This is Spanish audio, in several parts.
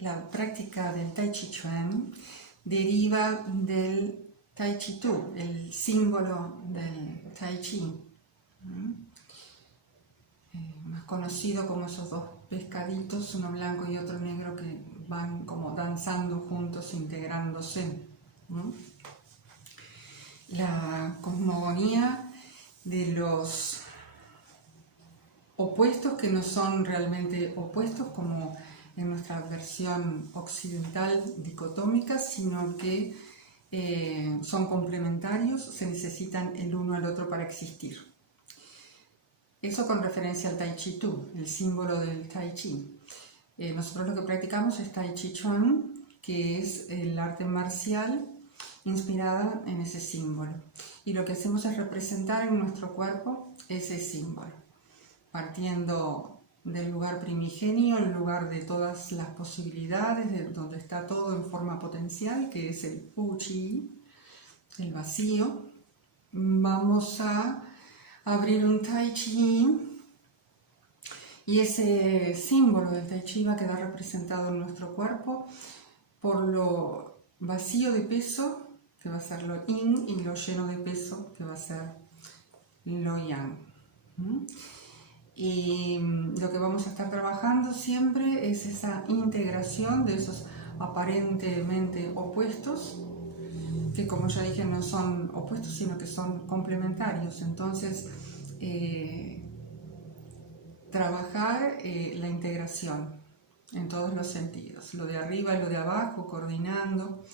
la práctica del Tai Chi Chuan deriva del Tai Chi Tu, el símbolo del Tai Chi, más conocido como esos dos pescaditos, uno blanco y otro negro, que van como danzando juntos, integrándose. La cosmogonía de los opuestos, que no son realmente opuestos como en nuestra versión occidental dicotómica, sino que son complementarios, se necesitan el uno al otro para existir. Eso con referencia al Tai Chi Tu, el símbolo del Tai Chi. Nosotros lo que practicamos es Tai Chi Chuan, que es el arte marcial inspirada en ese símbolo. Y lo que hacemos es representar en nuestro cuerpo ese símbolo, partiendo del lugar primigenio, el lugar de todas las posibilidades, de donde está todo en forma potencial, que es el Pu Chi, el vacío. Vamos a abrir un Tai Chi y ese símbolo del Tai Chi va a quedar representado en nuestro cuerpo por lo vacío de peso, que va a ser lo Yin, y lo lleno de peso, que va a ser lo Yang. Y lo que vamos a estar trabajando siempre es esa integración de esos aparentemente opuestos, que como ya dije no son opuestos sino que son complementarios. Entonces trabajar la integración en todos los sentidos, lo de arriba y lo de abajo, coordinando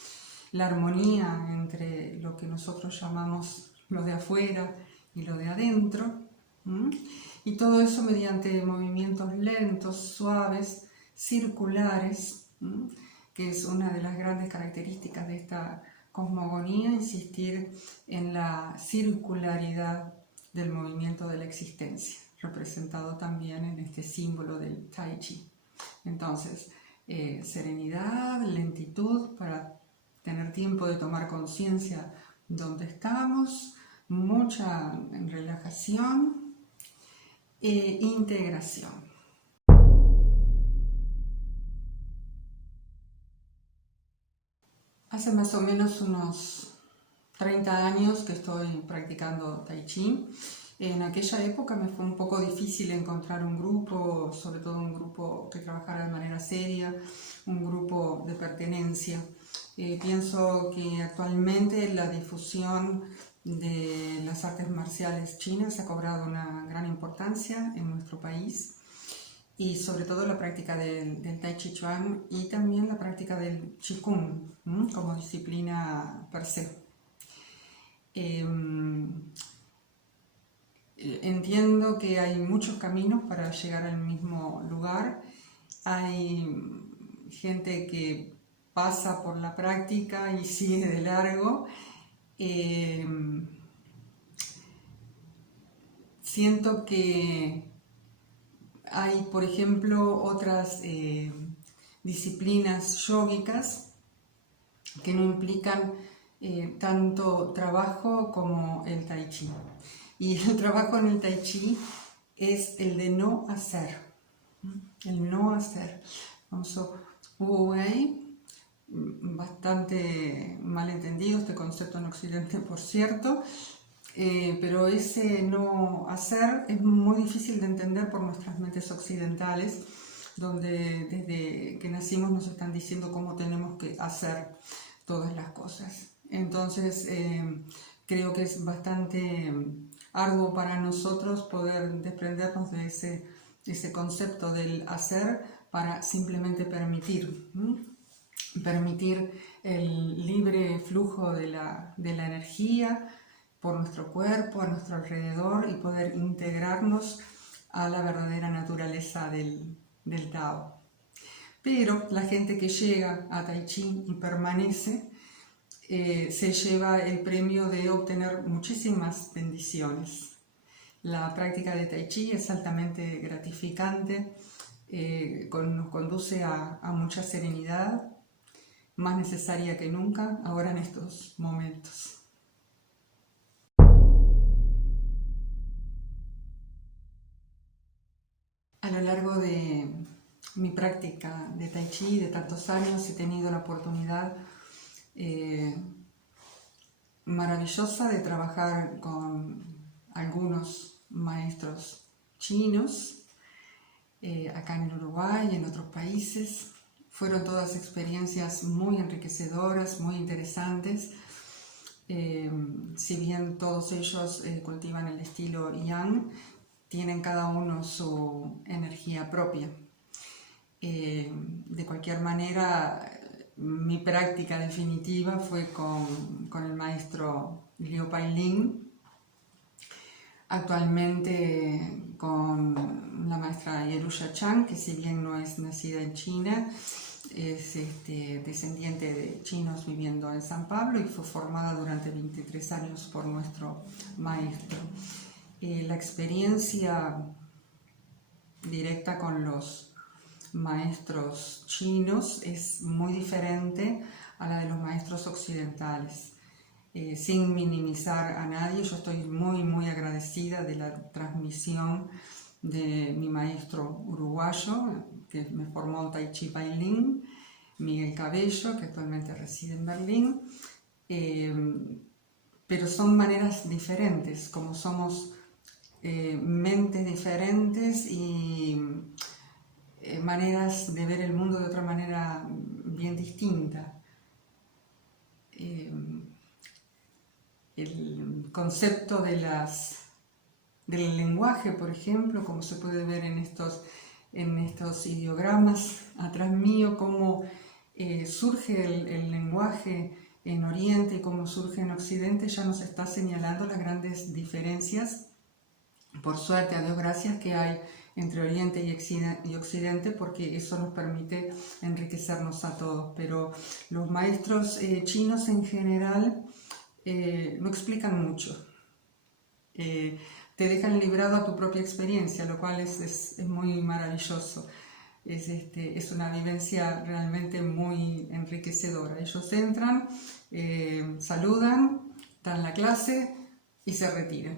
la armonía entre lo que nosotros llamamos lo de afuera y lo de adentro. Y todo eso mediante movimientos lentos, suaves, circulares, que es una de las grandes características de esta cosmogonía, insistir en la circularidad del movimiento de la existencia, representado también en este símbolo del Tai Chi. Entonces, serenidad, lentitud para tener tiempo de tomar conciencia dónde estamos, mucha relajación e integración. Hace más o menos unos 30 años que estoy practicando Tai Chi. En aquella época me fue un poco difícil encontrar un grupo, sobre todo un grupo que trabajara de manera seria, un grupo de pertenencia. Pienso que actualmente la difusión de las artes marciales chinas ha cobrado una gran importancia en nuestro país, y sobre todo la práctica del Tai Chi Chuan y también la práctica del Qigong como disciplina per se. Entiendo que hay muchos caminos para llegar al mismo lugar. Hay gente que pasa por la práctica y sigue de largo. Siento que hay, por ejemplo, otras disciplinas yógicas que no implican tanto trabajo como el Tai Chi. Y el trabajo en el Tai Chi es el de no hacer. El no hacer. Wu Wei, bastante mal entendido este concepto en Occidente, por cierto, pero ese no hacer es muy difícil de entender por nuestras mentes occidentales, donde desde que nacimos nos están diciendo cómo tenemos que hacer todas las cosas. Entonces creo que es bastante arduo para nosotros poder desprendernos de ese concepto del hacer para simplemente permitir el libre flujo de la energía por nuestro cuerpo, a nuestro alrededor, y poder integrarnos a la verdadera naturaleza del Tao. Pero la gente que llega a Tai Chi y permanece se lleva el premio de obtener muchísimas bendiciones. La práctica de Tai Chi es altamente gratificante, nos conduce a mucha serenidad, más necesaria que nunca ahora en estos momentos. A lo largo de mi práctica de Tai Chi de tantos años. He tenido la oportunidad maravillosa de trabajar con algunos maestros chinos, acá en Uruguay y en otros países. Fueron todas experiencias muy enriquecedoras, muy interesantes. Si bien todos ellos cultivan el estilo Yang, tienen cada uno su energía propia. De cualquier manera, mi práctica definitiva fue con el maestro Liu Pailin, actualmente con la maestra Yerusha Chang, que si bien no es nacida en China, es descendiente de chinos viviendo en San Pablo y fue formada durante 23 años por nuestro maestro. La experiencia directa con los maestros chinos es muy diferente a la de los maestros occidentales. Sin minimizar a nadie, yo estoy muy agradecida de la transmisión de mi maestro uruguayo, que me formó Tai Chi Pailin, Miguel Cabello, que actualmente reside en Berlín, pero son maneras diferentes, como somos mentes diferentes y maneras de ver el mundo de otra manera bien distinta. El concepto del lenguaje, por ejemplo, como se puede ver en estos ideogramas atrás mío, cómo surge el lenguaje en Oriente y cómo surge en Occidente, ya nos está señalando las grandes diferencias, por suerte, a Dios gracias, que hay entre Oriente y Occidente, porque eso nos permite enriquecernos a todos. Pero los maestros chinos en general no explican mucho. Te dejan librado a tu propia experiencia, lo cual es muy maravilloso. Es una vivencia realmente muy enriquecedora. Ellos entran, saludan, dan la clase y se retiran.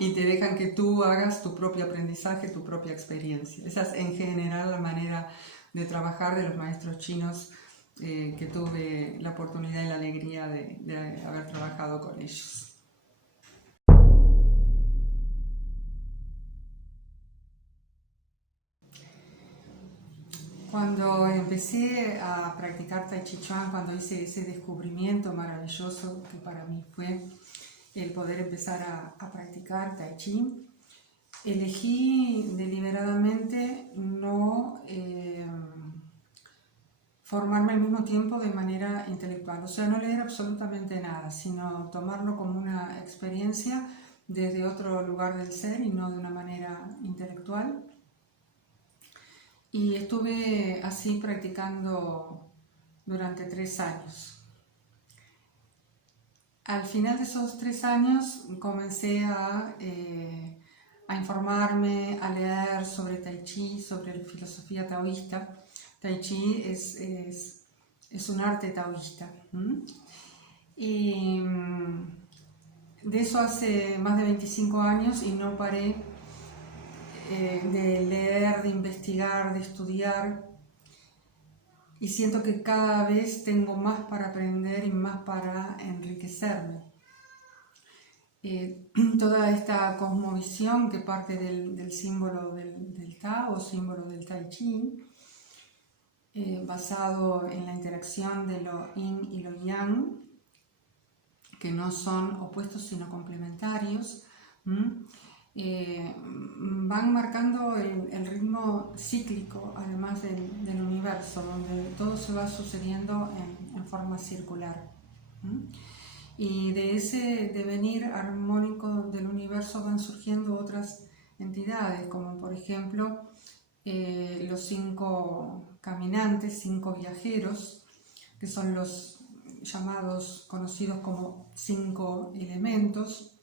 Y te dejan que tú hagas tu propio aprendizaje, tu propia experiencia. Esa es en general la manera de trabajar de los maestros chinos que tuve la oportunidad y la alegría de haber trabajado con ellos. Cuando empecé a practicar Tai Chi Chuan, cuando hice ese descubrimiento maravilloso que para mí fue el poder empezar a practicar Tai Chi, elegí deliberadamente no formarme al mismo tiempo de manera intelectual, o sea, no leer absolutamente nada, sino tomarlo como una experiencia desde otro lugar del ser y no de una manera intelectual. Y estuve así practicando durante 3 años. Al final de esos 3 años comencé a informarme, a leer sobre Tai Chi, sobre la filosofía taoísta. Tai Chi es un arte taoísta. Y de eso hace más de 25 años y no paré de leer, de investigar, de estudiar, y siento que cada vez tengo más para aprender y más para enriquecerme. Toda esta cosmovisión que parte del símbolo del Tao, símbolo del Tai Chi, basado en la interacción de lo Yin y lo Yang, que no son opuestos sino complementarios, van marcando el ritmo cíclico, además del universo, donde todo se va sucediendo en forma circular. Y de ese devenir armónico del universo van surgiendo otras entidades, como por ejemplo los 5 caminantes, 5 viajeros, que son los llamados, conocidos como 5 elementos,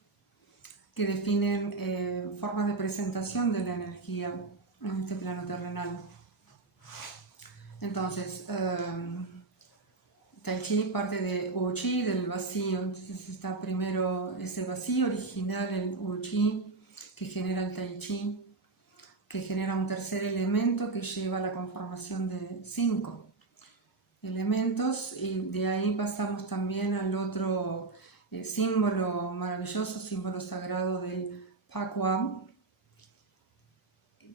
que definen formas de presentación de la energía en este plano terrenal. Entonces, Tai Chi parte de Wu Chi, del vacío. Entonces está primero ese vacío original, el Wu Chi, que genera el Tai Chi. que genera un tercer elemento que lleva a la conformación de 5 elementos, y de ahí pasamos también al otro símbolo maravilloso, símbolo sagrado del Pacuam,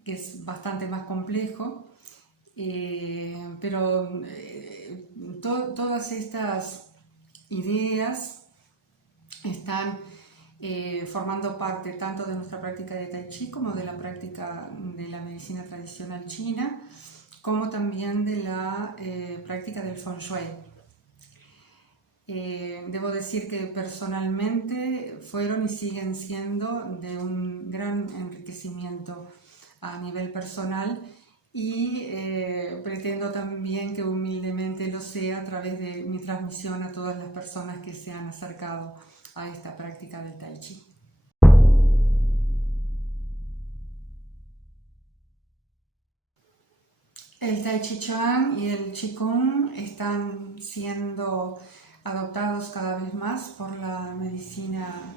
que es bastante más complejo, pero todas estas ideas están formando parte tanto de nuestra práctica de Tai Chi como de la práctica de la medicina tradicional china, como también de la práctica del Feng Shui. Debo decir que personalmente fueron y siguen siendo de un gran enriquecimiento a nivel personal, y pretendo también que humildemente lo sea a través de mi transmisión a todas las personas que se han acercado a esta práctica del Tai Chi. El Tai Chi Chuan y el Qigong están siendo adoptados cada vez más por la medicina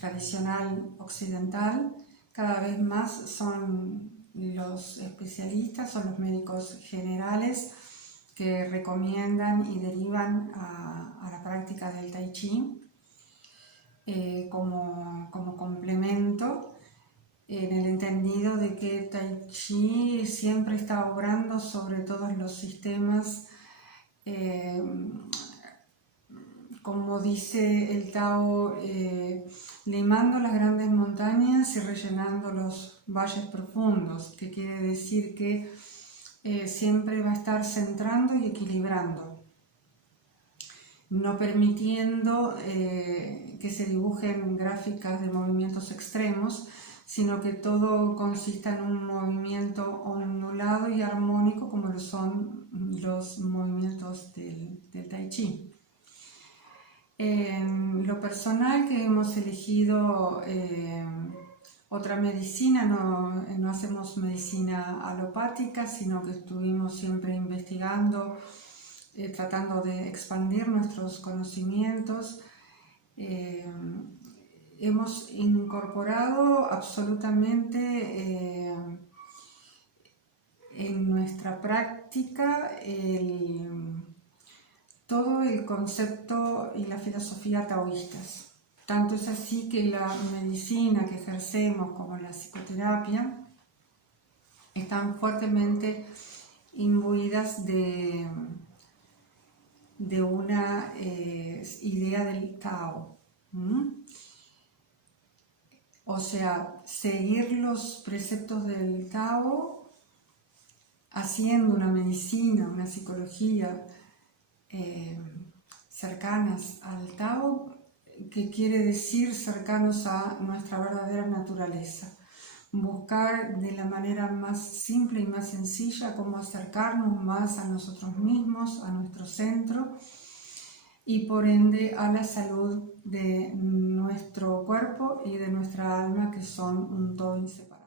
tradicional occidental. Cada vez más son los especialistas, son los médicos generales que recomiendan y derivan a la práctica del Tai Chi como complemento, en el entendido de que Tai Chi siempre está obrando sobre todos los sistemas, como dice el Tao, limando las grandes montañas y rellenando los valles profundos, que quiere decir que siempre va a estar centrando y equilibrando, no permitiendo que se dibujen gráficas de movimientos extremos, sino que todo consista en un movimiento ondulado y armónico, como lo son los movimientos del Tai Chi. En lo personal, que hemos elegido otra medicina, no hacemos medicina alopática, sino que estuvimos siempre investigando, tratando de expandir nuestros conocimientos. Hemos incorporado absolutamente en nuestra práctica todo el concepto y la filosofía taoístas. Tanto es así que la medicina que ejercemos como la psicoterapia están fuertemente imbuidas de una idea del Tao. O sea, seguir los preceptos del Tao haciendo una medicina, una psicología cercanas al Tao, que quiere decir cercanos a nuestra verdadera naturaleza. Buscar de la manera más simple y más sencilla cómo acercarnos más a nosotros mismos, a nuestro centro, y por ende a la salud de nuestro cuerpo y de nuestra alma, que son un todo inseparable.